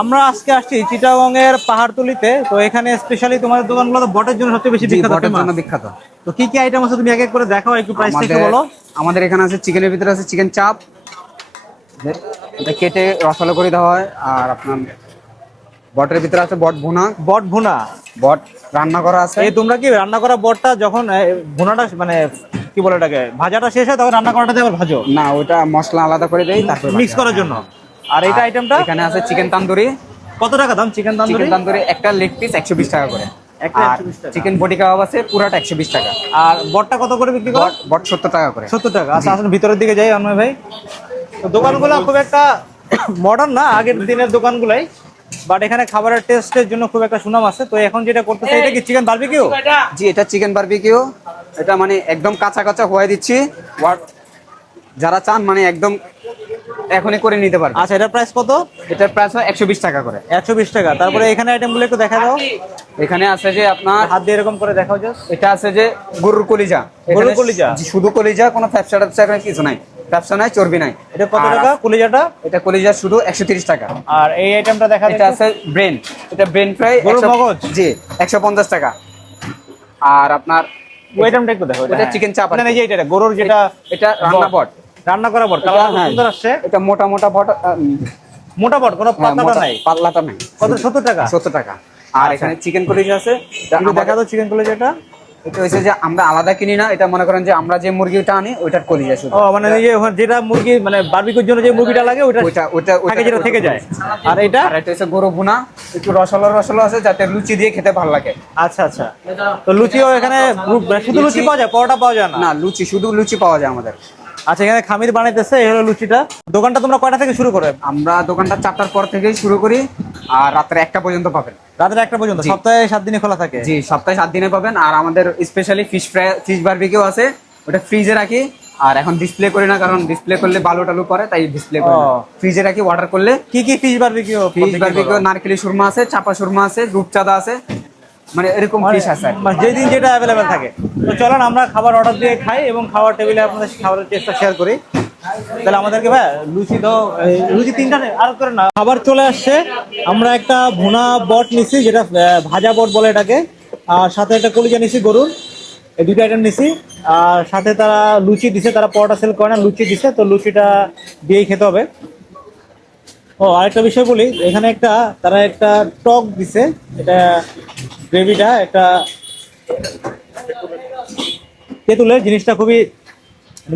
আমরা আজকে আসছি চিটাগং এর পাহাড়তলিতে। তো এখানে স্পেশালি তোমাদের দোকানগুলো তো বটের জন্য সবচেয়ে বেশি বিখ্যাত বটের জন্য বিখ্যাত। তো কি কি আইটেম আছে তুমি এক এক করে দেখাও একটু প্রাইস থেকে বলো। আমাদের এখানে আছে চিকেনের ভিতরে আছে চিকেন চাপ। এটা কেটে রসালো করে দেওয়া হয় আর আপনার বটের ভিতরে আছে বট ভুনা। বট ভুনা। বট রান্না করা আছে। এই তোমরা কি রান্না করা বটটা যখন ভুনাটা মানে কি বলে এটাকে ভাজাটা শেষ হয় তখন রান্না করাটা দিয়ে আবার ভাজো? না ওটা মশলা আলাদা করে দেই তারপর মিক্স করার জন্য? আর এটা আইটেমটা এখানে আছে চিকেন তান্দুরি কত টাকা দাম চিকেন তান্দুরি চিকেন তান্দুরি একটা লেগ পিস একশো বিশ টাকা করে। একটা আর 120 টাকা। চিকেন বডি কাবাব আছে পুরাটা একশো বিশ টাকা। আর বটটা কত করে বিক্রি করো বট বট সত্তর টাকা করে। সত্তর টাকা। আচ্ছা আসলে ভিতরের দিকে যাই অন্যয় ভাই। তো দোকানগুলো খুব একটা মডার্ন না আগের দিনের দোকানগুলাই। বাট এখানে খাবারের টেস্টের জন্য খুব একটা সুনাম আছে। তো এখন যেটা করতেছে এটা কি চিকেন বারবিকিউ জি এটা চিকেন বারবিকিউ এটা মানে একদম কাঁচা কাঁচা হয়ে দিচ্ছি। যারা চান মানে একদম এখনই করে নিতে পারবে। আচ্ছা এটার প্রাইস কত? এটার প্রাইস হয় একশো বিশ টাকা করে। একশো বিশ টাকা। তারপরে এখানে আইটেমগুলো একটু দেখা দাও। এখানে আছে যে আপনার হাত দিয়ে এরকম করে দেখাও জাস্ট এটা আছে যে গরুর কলিজা। গরুর কলিজা? জি, শুধু কলিজা কোনো ফ্যাপসা ট্যাপসা এখানে কিছু নাই। ফ্যাপসা নাই চর্বি নাই। এটা কত টাকা? কুলিজাটা? এটা কলিজা শুধু একশো তিরিশ টাকা। আর এই আইটেমটা দেখা এটা আছে ব্রেন। এটা ব্রেন ফ্রাই গরুর মগজ? জি একশো পঞ্চাশ টাকা। আর আপনার ওই আইটেমটা একটু দেখো ওটা চিকেন চাপ আর না এই যে এটা গরুর যেটা এটা রান্না বট। রান্না করা বট কালার হ্যাঁ, সুন্দর আসছে। এটা মোটা মোটা বট মোটা বট কোনো হ্যাঁ, পাতলাটা নাই? পাতলাটা নাই। কত সত্তর টাকা? সত্তর টাকা। আর আচ্ছা। এখানে চিকেন কলিজা আছে। দেখা দাও চিকেন কলিজাটা এটা। এটা হচ্ছে যে আমরা আলাদা কিনি না এটা মনে করেন যে আমরা যে মুরগিটা আনি ওইটার কলিজা শুধু ও মানে এই যে যেটা মুরগি মানে বারবিকুর জন্য যে মুরগিটা লাগে ওইটা ওইটা ওইটা থাকে যেটা থেকে যায়। আর এটা? আর এটা হচ্ছে গরু ভুনা। একটু রসালো রসালো আছে যাতে লুচি দিয়ে খেতে ভালো লাগে। আচ্ছা আচ্ছা। তো লুচিও এখানে মানে শুধু লুচি লুচি- পাওয়া যায় পরোটা পাওয়া যায় না? না লুচি শুধু লুচি পাওয়া যায় আমাদের। আচ্ছা এখানে খামির বানাইতেছে এই হলো লুচিটা। দোকানটা তোমরা কয়টা থেকে শুরু করে আমরা দোকানটা চারটার পর থেকেই শুরু করি আর রাত্রে একটা পর্যন্ত পাবেন। রাতের একটা পর্যন্ত সপ্তাহে সাত দিনে খোলা থাকে? জি সপ্তাহে সাত দিনে পাবেন আর আমাদের specially fish fry fish barbecue আছে ওটা ফ্রিজে রাখি আর এখন ডিসপ্লে করি না কারণ ডিসপ্লে করলে বালু টালু পরে তাই ডিসপ্লে করি ফ্রিজে রাখি অর্ডার করলে কি কি ফিশ বারবিকিউ ফিশ বারবিকিউ নারকেলি সুরমা আছে চাপা সুরমা আছে রূপচাঁদা আছে মানে এরকম ফিশ আছে আর কি। মানে যেদিন যেটা অ্যাভেলেবেল থাকে। তো চলুন আমরা খাবার অর্ডার দিয়ে খাই এবং খাবার টেবিলে আপনাদের খাবারের টেস্টটা শেয়ার করি। তাহলে আমাদেরকে ভাই লুচি দাও লুচি তিনটা আর করে না খাবার চলে আসছে। আমরা একটা ভুনা বট নিছি যেটা ভাজা বট বলে এটাকে। আর সাথে একটা কলিজা নিছি গরুর। এই দুটো আইটেম নিছি। আর সাথে তারা লুচি দিছে তারা পরোটা সেল করে না লুচি দিছে। তো লুচিটা দিয়েই খেতে হবে। ও, আরেকটা বিষয় বলি, এখানে একটা, তারা একটা টক দিছে, এটা গ্রেভিটা, একটা তেঁতুলের জিনিসটা খুবই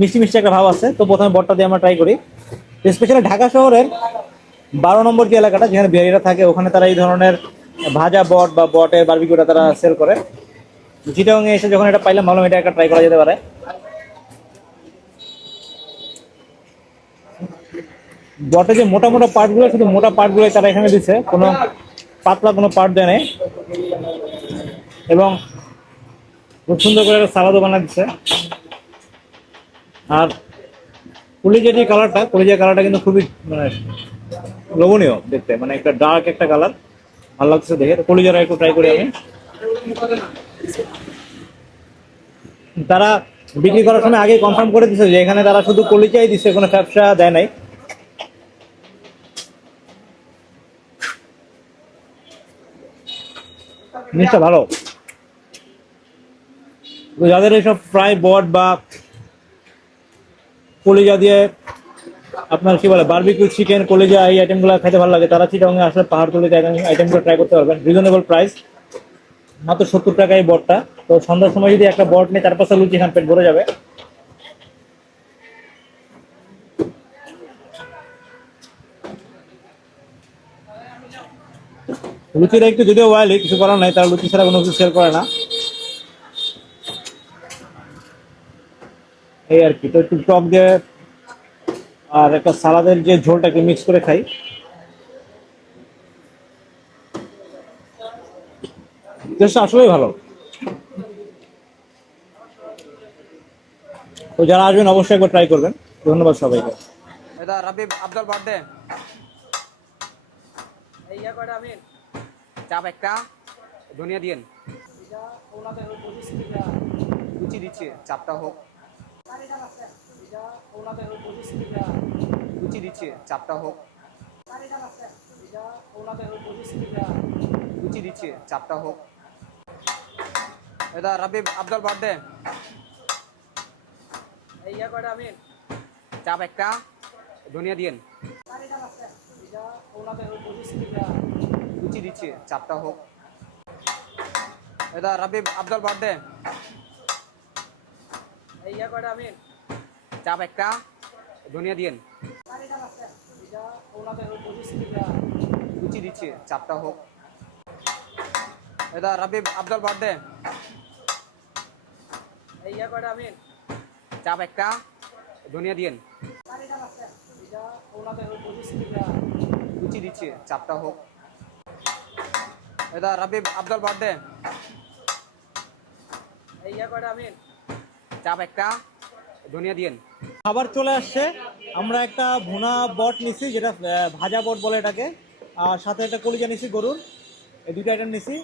মিষ্টি মিষ্টি একটা ভাব আছে, তো প্রথমে বটটা দিয়ে আমরা ট্রাই করি। স্পেশালি ঢাকা শহরের বারো নম্বর যে এলাকাটা, যেখানে বিহারিরা থাকে, ওখানে তারা এই ধরনের ভাজা বট বা বটের বারবিকিউটা তারা সেল করে। চিটাং এসে যখন এটা পাইলাম ভালো এটা একটা ট্রাই করা যেতে পারে। বটে যে মোটা মোটা পার্টগুলো শুধু মোটা পার্টগুলো তারা এখানে দিচ্ছে কোনো পাতলা কোনো পার্ট দেয় নাই। এবং খুব সুন্দর করে একটা সালাদও বানা দিচ্ছে আর কলিজা যে কালারটা কলিজা কালারটা কিন্তু খুবই মানে লোভনীয় দেখতে। মানে একটা ডার্ক একটা কালার ভালো লাগছে দেখে। তো কলিজাটা একটু ট্রাই করি আমি। তারা বিক্রি করার সময় আগে কনফার্ম করে দিচ্ছে যে এখানে তারা শুধু কলিজাই দিচ্ছে কোনো ব্যবসা দেয় নাই। জিনিসটা ভালো। যাদের এইসব ফ্রাই বট বা কলিজা দিয়ে আপনার কি বলে বারবিকিউ চিকেন কলিজা এই আইটেমগুলো খেতে ভালো লাগে। তারা চিটাঙ্গে আসলে পাহাড় তুলিতে আইটেমগুলো ট্রাই করতে পারবেন। রিজনেবল প্রাইস মাত্র সত্তর টাকা এই বটটা। তো সন্ধ্যার সময় যদি একটা বট নিয়ে চার পাঁচটা লুচি খান, পেট ভরে যাবে। লুচিটা একটু যদিও ওয়াইলি কিছু করার নাই তারা লুচি ছাড়া কোনো কিছু সেল করে না। এই আর কি তো একটু টক দিয়ে আর একটা সালাদের যে ঝোলটাকে মিক্স করে খাই। টেস্টটা আসলেই ভালো। তো যারা আসবেন অবশ্যই একবার ট্রাই করবেন। ধন্যবাদ সবাইকে। এটা রাবিব আব্দুল বার্থডে চাপ একটা, ধনিয়া দিয়েন। লুচি দিচ্ছে, চাপটা হোক। লুচি দিচ্ছে, চাপটা হোক। লুচি দিচ্ছে, চাপটা হোক। এটা রাবি আব্দুল বার্থডে চাপ একটা, ধনিয়া দিয়েন। লুচি দিচ্ছি চাপটা হোক। এটা রাবি আব্দুল বার্থডে। চাপ একটা ধনিয়া দিয়েন লুচি দিচ্ছি চাপটা হোক। এটা রাবি আব্দুল বার্থডে। চাপ একটা ধনিয়া দিয়েন লুচি দিচ্ছি চাপটা হোক। এটা রাবি আব্দুল বার্থডে। চাপ একটা ধনিয়া দিয়েন। খাবার চলে আসছে। আমরা একটা ভুনা বট নিছি যেটা ভাজা বট বলে এটাকে। আর সাথে একটা কলিজা নিছি গরুর। এই দুটো আইটেম নিছি।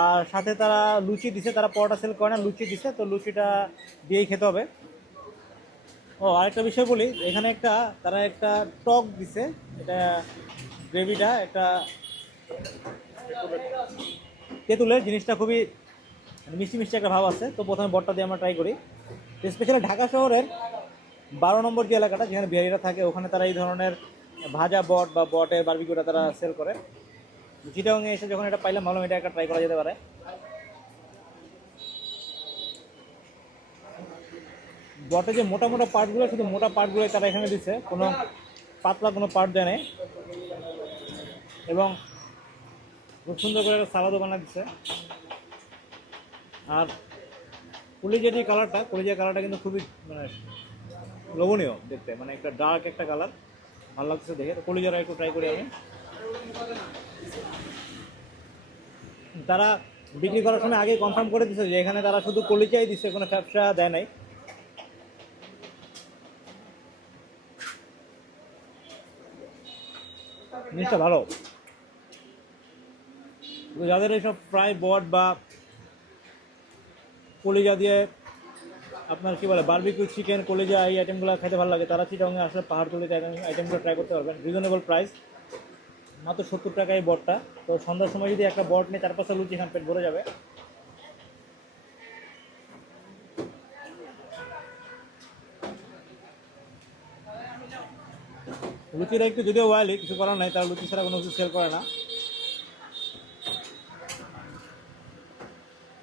আর সাথে তারা লুচি দিছে তারা পরোটা সেল করে না লুচি দিছে তো লুচিটা দিয়েই খেতে হবে। ও আরেকটা বিষয় বলি এখানে একটা তারা একটা টক দিছে এটা গ্রেভিটা একটা তেঁতুলের জিনিসটা খুবই মিষ্টি মিষ্টি একটা ভাব আছে। তো প্রথমে বটটা দিয়ে আমরা ট্রাই করি। স্পেশালি ঢাকা শহরের বারো নম্বর যে এলাকাটা, যেখানে বিহারিরা থাকে, ওখানে তারা এই ধরনের ভাজা বট বা বটের বারবিকিউটা তারা সেল করে। চিটাংয়ে এসে যখন এটা পাইলাম, ভাবলাম এটা একটা ট্রাই করা যেতে পারে। বটে যে মোটা মোটা পার্টগুলো শুধু মোটা পার্টগুলোই তারা এখানে দিচ্ছে কোনো পাতলা কোনো পার্ট দেয় এবং খুব সুন্দর করে একটা সালাদও বানা দিচ্ছে আর কলিজের যে কালারটা, কলিজের কালারটা কিন্তু খুবই মানে লোভনীয় দেখতে। মানে একটা ডার্ক একটা কালার ভালো লাগছে দেখে। তো একটু ট্রাই করি আমি। তারা বিক্রি করার সময় আগে কনফার্ম করে দিচ্ছে যে এখানে তারা শুধু কলিজাই দিচ্ছে কোনো ব্যবসা দেয় নাই। জিনিসটা ভালো। যাদের এইসব প্রায় বট বা কলিজা দিয়ে আপনার কি বলে বারবিকিউ চিকেন কলিজা এই আইটেমগুলো খেতে ভালো লাগে। তারা চিটাঙে আসলে পাহাড় তুলিতে আইটেমগুলো ট্রাই করতে পারবেন। রিজনেবল প্রাইস মাত্র সত্তর টাকা এই বটটা। তো সন্ধ্যার সময় যদি একটা বট নিয়ে চার পাঁচটা লুচি খান, পেট ভরে যাবে। লুচিটা একটু যদিও ওয়াইলি কিছু করার নাই, তারা লুচি ছাড়া কোনো কিছু সেল করে না।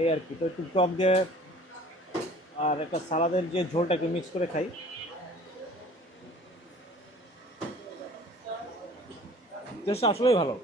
এই আর কি। তো একটু টক দিয়ে আর একটা সালাদের যে ঝোলটাকে মিক্স করে খাই। টেস্টটা আসলেই ভালো।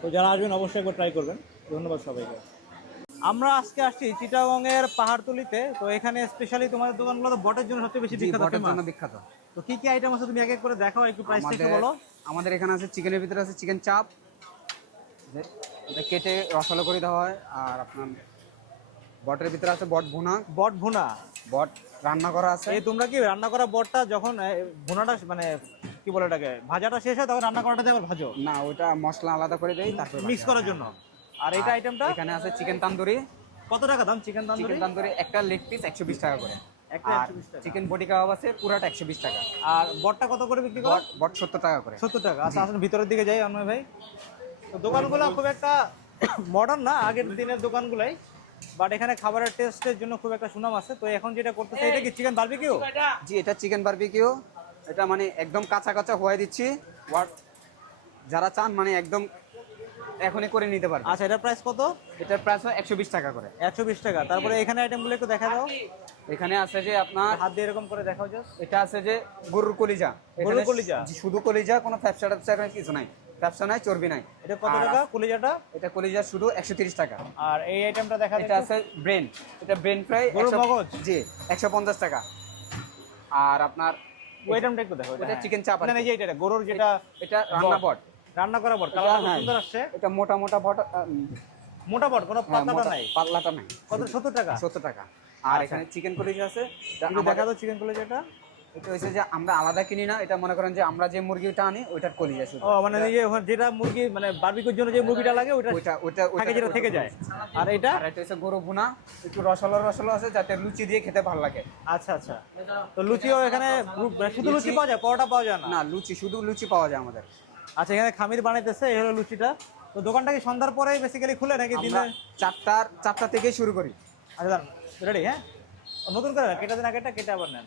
তো যারা আসবেন অবশ্যই একবার ট্রাই করবেন। ধন্যবাদ সবাইকে। আমরা আজকে আসছি চিটাগংয়ের পাহাড়তলিতে। তো এখানে স্পেশালি তোমাদের দোকানগুলো তো বটের জন্য সবচেয়ে বেশি বিখ্যাত বটের জন্য বিখ্যাত। তো কি কি আইটেম আছে তুমি এক এক করে দেখাও একটু প্রাইসটা একটু বলো। আমাদের এখানে আছে চিকেনের ভিতরে আছে চিকেন চাপ যে- এটা কেটে রসালো করে দেওয়া হয় আর আপনার বটের ভিতরে আছে বট ভুনা। বট ভুনা? বট রান্না করা আছে। এই তোমরা কি রান্না করা বটটা যখন ভুনাটা মানে কি বলে এটাকে ভাজাটা শেষ হয় তখন রান্না করাটা দিয়ে আবার ভাজো? না ওইটা মশলা আলাদা করে দেই তারপর মিক্স করার জন্য। আর এটা আইটেমটা এখানে আছে চিকেন তান্দুরি। কত টাকা দাম চিকেন তান্দুরি? চিকেন তান্দুরি একটা লেগ পিস একশো বিশ টাকা করে। 120। চিকেন বডি কাবাব আছে পুরাটা একশো বিশ টাকা। আর বটটা কত করে বিক্রি করো? বট সত্তর টাকা করে। সত্তর টাকা। আচ্ছা আসলে ভিতরের দিকে যাই অন্যয় ভাই। দোকানগুলো খুব একটা মডার্ন না আগের দিনের দোকানগুলাই। বাট এখানে খাবারের টেস্টের জন্য খুব একটা সুনাম আছে। তো এখন যেটা করতেছে এটা কি চিকেন বারবিকিউ জি এটা চিকেন বারবিকিউ এটা মানে একদম কাঁচা কাঁচা হয়ে দিচ্ছি। যারা চান মানে একদম এখনই করে নিতে পারবে। আচ্ছা এটার প্রাইস কত? এটার প্রাইস হয় একশো বিশ টাকা করে। একশো বিশ টাকা। তারপরে এখানে আইটেমগুলো একটু দেখা দাও। এখানে আছে যে আপনার হাত দিয়ে এরকম করে দেখাও জাস্ট এটা আছে যে গরুর কলিজা। গরুর কলিজা? শুধু কলিজা কোনো ফ্যাপসা ট্যাপসা কিছু নাই। ফ্যাপসা নাই চর্বি নাই। এটা কত টাকা? কুলিজাটা? এটা কলিজা শুধু একশো তিরিশ টাকা। আর এই আইটেমটা দেখা এটা আছে ব্রেন। এটা ব্রেন ফ্রাই মগজ? জি একশো পঞ্চাশ টাকা। আর আপনার ওই আইটেমটা একটু দেখো ওটা চিকেন চাপ আর না এই যে এটা গরুর যেটা এটা রান্না বট। রান্না করা বট কালার হ্যাঁ, সুন্দর আসছে? এটা মোটা মোটা বট মোটা বট কোনো পাতলাটা নাই? পাতলাটা নাই। কত সত্তর টাকা? সত্তর টাকা। আর আচ্ছা। এখানে চিকেন কলিজা আছে। এটা দেখা দাও চিকেন কলিজাটা। এটা হচ্ছে যে আমরা আলাদা কিনি না এটা মনে করেন যে আমরা যে মুরগিটা আনি ওইটার কলিজা শুধু। ও মানে ওখানে যেটা মুরগি মানে বারবিকুর জন্য যে মুরগিটা লাগে ওটা ওইটা ওইটা থাকে যেটা থেকে যায়। আর এটা? আর এটা হচ্ছে গরু ভুনা একটু রসলো রসলো আছে যাতে লুচি দিয়ে খেতে ভালো লাগে। আচ্ছা আচ্ছা। তো লুচিও এখানে মানে শুধু লুচি পাওয়া যায় পরোটা পাওয়া যায় না? না লুচি শুধু লুচি পাওয়া যায় আমাদের। আচ্ছা এখানে খামির বানাইতেছে এই হলো লুচিটা। তো দোকানটা কি সন্ধ্যার পরে বেসিক্যালি খুলে নাকি দিনে চারটার চারটা থেকে শুরু করি। আচ্ছা রেডি হ্যাঁ? নতুন করে না কেটে দিন আগেটা কেটে আবার নেন।